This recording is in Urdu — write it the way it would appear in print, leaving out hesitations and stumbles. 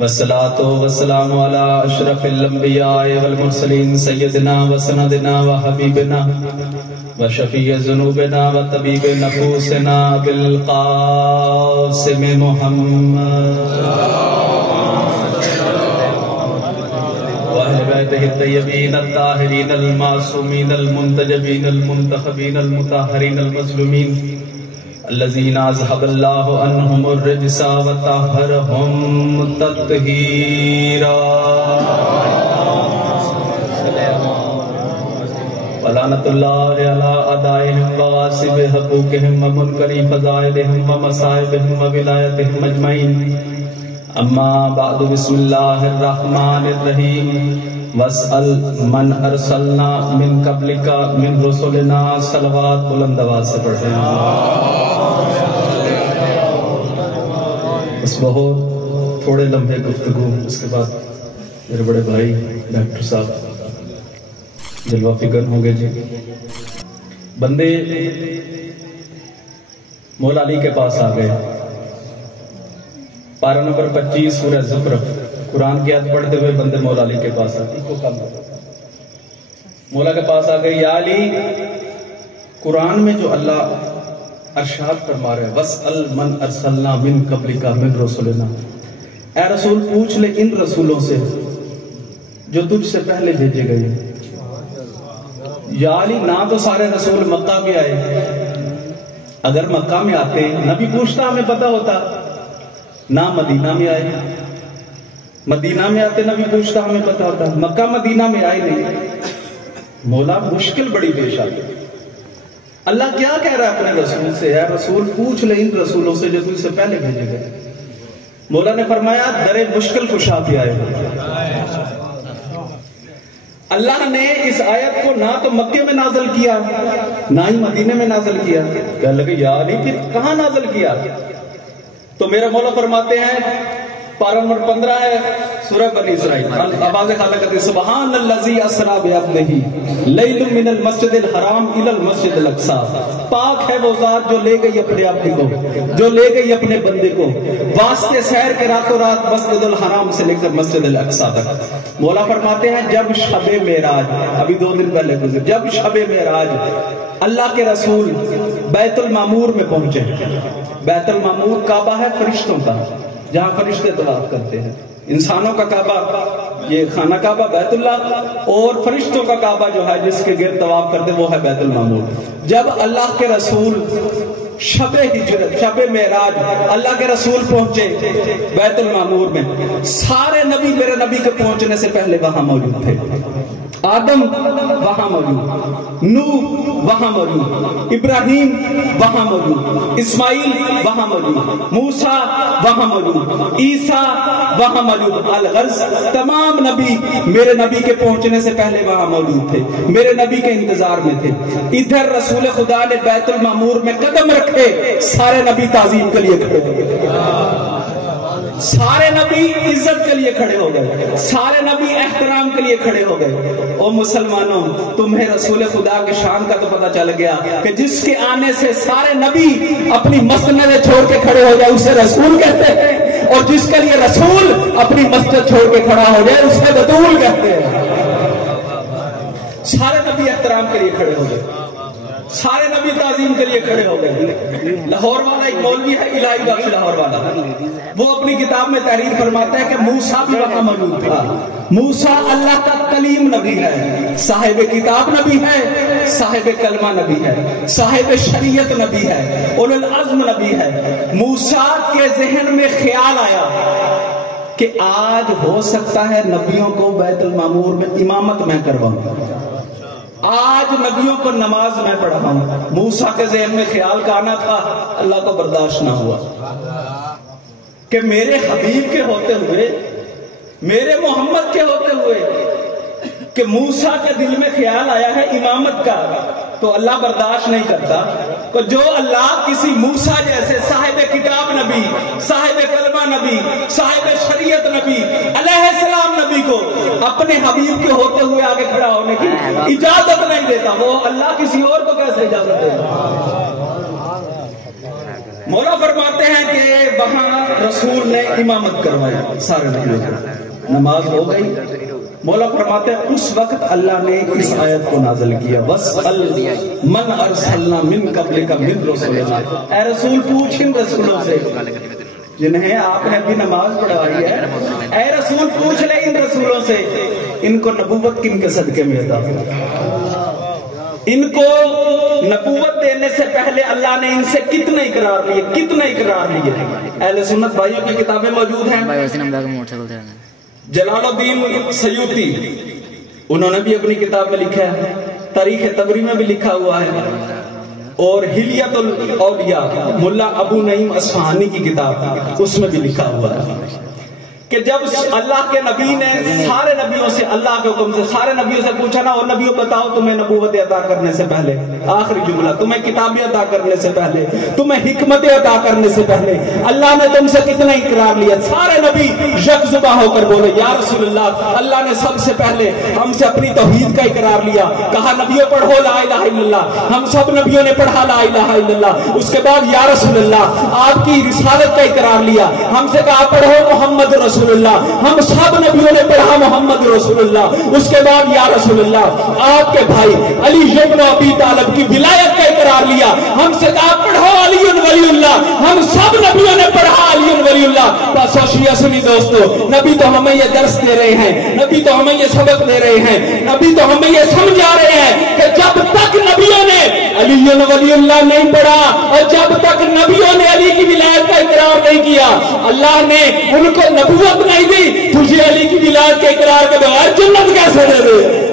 والصلاة والسلام على أشرف الأنبياء والمرسلين سيدنا وسندنا وحبيبنا وشفيع ذنوبنا وطبيب نفوسنا بالقاسم محمد وأهل بيته الطيبين الطاهرين المعصومين المنتجبين المنتخبين المطهرين المظلومين الذين أذهب الله عنهم الرجس وطهرهم تطهيرا ولعنة الله على أعدائهم وغاصب حقوقهم ومنكر فضائلهم ومصائبهم وولايتهم أجمعين أما بعد بسم الله الرحمن الرحيم واسأل من ارسلنا من قبلك من رسلنا صلوات بلند آواز سے پڑھتے ہیں بس بہت تھوڑے لمحے گفتگو، اس کے بعد میرے بڑے بھائی ڈاکٹر صاحب جلوہ فکر ہوں گے. جی بندے مولا علی کے پاس آ گئے. پارہ نمبر 25 سورہ زخرف، قرآن کی آیت پڑھتے ہوئے بندے مولا علی کے پاس آتے مولا کے پاس آ گئے. یا علی، قرآن میں جو اللہ ارشاد فرما رہے وَاسْأَلْ مَنْ أَرْسَلْنَا مِن قَبْلِكَ مِن رُسُلِنَا، اے رسول پوچھ لے ان رسولوں سے جو تجھ سے پہلے بھیجے گئے. یا علی، نہ تو سارے رسول مکہ میں آئے، اگر مکہ میں آتے نبی پوچھتا ہمیں پتہ ہوتا. نہ مدینہ میں آئے، مدینہ میں آتے نبی پوچھتا ہمیں پتہ ہوتا. مکہ مدینہ میں آئے نہیں. مولا مشکل بڑی پیش آتی. اللہ کیا کہہ رہا ہے اپنے رسول سے؟ اے رسول پوچھ لے ان رسولوں سے جو تجھ سے پہلے بھیجے گئے. مولا نے فرمایا در مشکل کشا پہ آئے. اللہ نے اس آیت کو نہ تو مکے میں نازل کیا نہ ہی مدینے میں نازل کیا. کہنے لگے یا علی پھر کہاں نازل کیا؟ تو میرا مولا فرماتے ہیں، پارہ نمبر 15 ہے سورہ بنی اسرائیل. آواز خالا کہتے ہیں سبحان الذی اسریٰ بعبدہ لیلا من المسجد الحرام الی المسجد الاقصی. پاک ہے وہ ذات جو لے گئی اپنے عبد کو، جو لے گئی اپنے بندے کو واسطے سحر کے راتوں رات مسجد الحرام سے لے کر مسجد الاقصی تک. مولا فرماتے ہیں جب شب معراج، ابھی 2 دن پہلے گزرے، جب شب معراج اللہ کے رسول بیت المعمور میں پہنچے. بیت المعمور کعبہ ہے فرشتوں کا، جہاں فرشتے طواف کرتے ہیں. انسانوں کا کعبہ یہ خانہ کعبہ بیت اللہ، اور فرشتوں کا کعبہ جو ہے جس کے گرد طواف کرتے وہ ہے بیت المعمور. جب اللہ کے رسول شب ہجرت، شب معراج اللہ کے رسول پہنچے بیت المعمور میں، سارے نبی میرے نبی کے پہنچنے سے پہلے وہاں موجود تھے. آدم وہاں موجود، نوح وہاں موجود، ابراہیم وہاں موجود، اسماعیل وہاں موجود، موسیٰ وہاں موجود، عیسیٰ وہاں موجود. الغرض تمام نبی میرے نبی کے پہنچنے سے پہلے وہاں موجود تھے، میرے نبی کے انتظار میں تھے. ادھر رسول خدا نے بیت المعمور میں قدم رکھے، سارے نبی تعظیم کے لیے کھڑے ہو گئے، سارے نبی عزت کے لیے کھڑے ہو گئے، سارے نبی احترام کے لیے کھڑے ہو گئے. او مسلمانوں، تمہیں رسول خدا کی شان کا تو پتہ چل گیا کہ جس کے آنے سے سارے نبی اپنی مسجدیں چھوڑ کے کھڑے ہو جائے اسے رسول کہتے ہیں، اور جس کے لیے رسول اپنی مسجد چھوڑ کے کھڑا ہو جائے اسے بطول کہتے ہیں. سارے نبی احترام کے لیے کھڑے ہو گئے، سارے نبی تعظیم کے لیے کھڑے ہو گئے. لاہور والا ایک مولوی ہے الہی بخش لاہور والا، وہ اپنی کتاب میں تحریر فرماتا ہے کہ موسیٰ بھی وہاں موجود تھا. موسیٰ اللہ کا کلیم نبی ہے، صاحب کتاب نبی ہے، صاحب کلمہ نبی ہے، صاحب شریعت نبی ہے، اولو العزم نبی ہے. موسیٰ کے ذہن میں خیال آیا کہ آج ہو سکتا ہے نبیوں کو بیت المعمور میں امامت میں کرواؤں، آج نبیوں کو نماز میں پڑھاؤں. موسیٰ کے ذہن میں خیال کا آنا تھا، اللہ کو برداشت نہ ہوا کہ میرے حبیب کے ہوتے ہوئے، میرے محمد کے ہوتے ہوئے کہ موسیٰ کے دل میں خیال آیا ہے امامت کا، تو اللہ برداشت نہیں کرتا. تو جو اللہ کسی موسیٰ جیسے صاحب کتاب نبی، صاحب کلمہ نبی، صاحب شریعت نبی علیہ السلام نبی کو اپنے حبیب کے ہوتے ہوئے آگے کھڑا ہونے کی اجازت نہیں دیتا، وہ اللہ کسی اور کو کیسے اجازت دیتا؟ مولا فرماتے ہیں کہ وہاں رسول نے امامت کروایا سارے نبیوں کو، نماز ہو گئی. مولا فرماتے ہیں اس وقت اللہ نے اس آیت کو نازل کیا، وَاسْأَلْ مَنْ أَرْسَلْنَا مِنْ قَبْلِكَ مِنْ رُسُلِنَا. اے رسول پوچھ ان رسولوں سے جنہیں آپ نے ابھی نماز پڑھوائی ہے، اے رسول پوچھ لے ان رسولوں سے ان کو نبوت کن کے صدقے میں عطا فرمائی، ان کو نبوت دینے سے پہلے اللہ نے ان سے کتنے اقرار لیے، کتنے اقرار لیے. اہل سنت بھائیوں کی کتابیں موجود ہیں. جلال الدین سیوطی انہوں نے بھی اپنی کتاب میں لکھا ہے، تاریخ طبری میں بھی لکھا ہوا ہے، اور حلیت الاولیاء ملا ابو نعیم اصفہانی کی کتاب اس میں بھی لکھا ہوا ہے کہ جب اللہ کے نبی نے سارے نبیوں سے اللہ کے حکم سے سارے نبیوں سے پوچھا نا، اور نبیوں بتاؤ تمہیں نبوت عطا کرنے سے پہلے، آخری جملہ، تمہیں کتابیں عطا کرنے سے پہلے، تمہیں حکمت عطا کرنے سے پہلے اللہ نے تم سے کتنا اقرار لیا. سارے نبی یکزبا ہو کر بولے یا رسول اللہ، اللہ نے سب سے پہلے ہم سے اپنی توحید کا اقرار لیا، کہا نبیوں پڑھو لا الہ الا اللہ. ہم سب نبیوں نے پڑھا لا الہ الا اللہ. اس کے بعد یا رسول اللہ آپ کی رسالت کا اقرار لیا، ہم سے کہا پڑھو محمد رسول اللہ. ہم سب نبیوں نے پڑھا محمد رسول اللہ. اس کے بعد یا رسول اللہ آپ کے بھائی علی ابن ابی طالب کی ولایت کا اقرار لیا، ہم سے کہا پڑھو علی ولی اللہ. ہم سب نبیوں نے پڑھا علی ولی اللہ. بس ہوشیار سنی دوستو، نبی تو ہمیں یہ درس دے رہے ہیں، نبی تو ہمیں یہ سبق دے رہے ہیں، نبی تو ہمیں یہ سمجھا رہے ہیں کہ جب تک نبیوں نے علی ولی اللہ نہیں پڑھا اور جب تک نبیوں نے علی کی ولایت کا اقرار نہیں کیا، اللہ نے ان کو نبوت نہیں دی. تجھے علی کی ولایت کے اقرار کے بغیر جنت کیسے دے دے؟